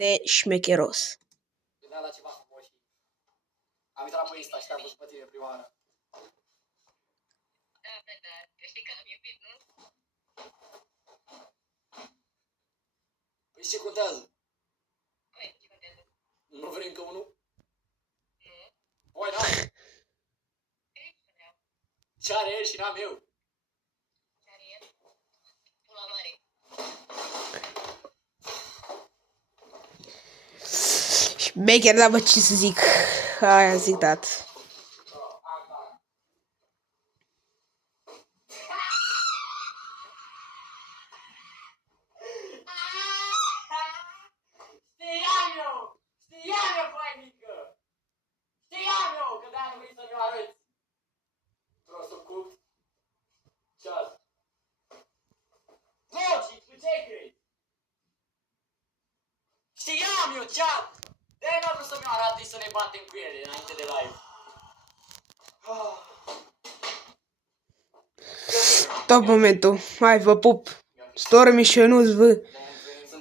foarte șmecheros. Gândeam la ceva frumos și am intrat pe Insta și te-am văzut pe tine prima oară. Da, știi că am iubit, nu? Păi ce contează? Păi, ce contează? Nu vrei încă unul? Nu. Voi n-am. Ce are el și n-am eu? Ce are el? Pula mare. Șmecher, da, bă, ce să zic. Aia zic dat. Știam eu, băi mică! Știam eu că de-aia nu vrei să mi-o arăți! Prostul cupt? Ce asta? Logic, tu ce crezi? Știam eu, chat! De-aia n-a vrut să mi-o arate și să ne batem cu ele înainte de live. Top momentul. Hai, vă pup. Stormy și Ionuț, vă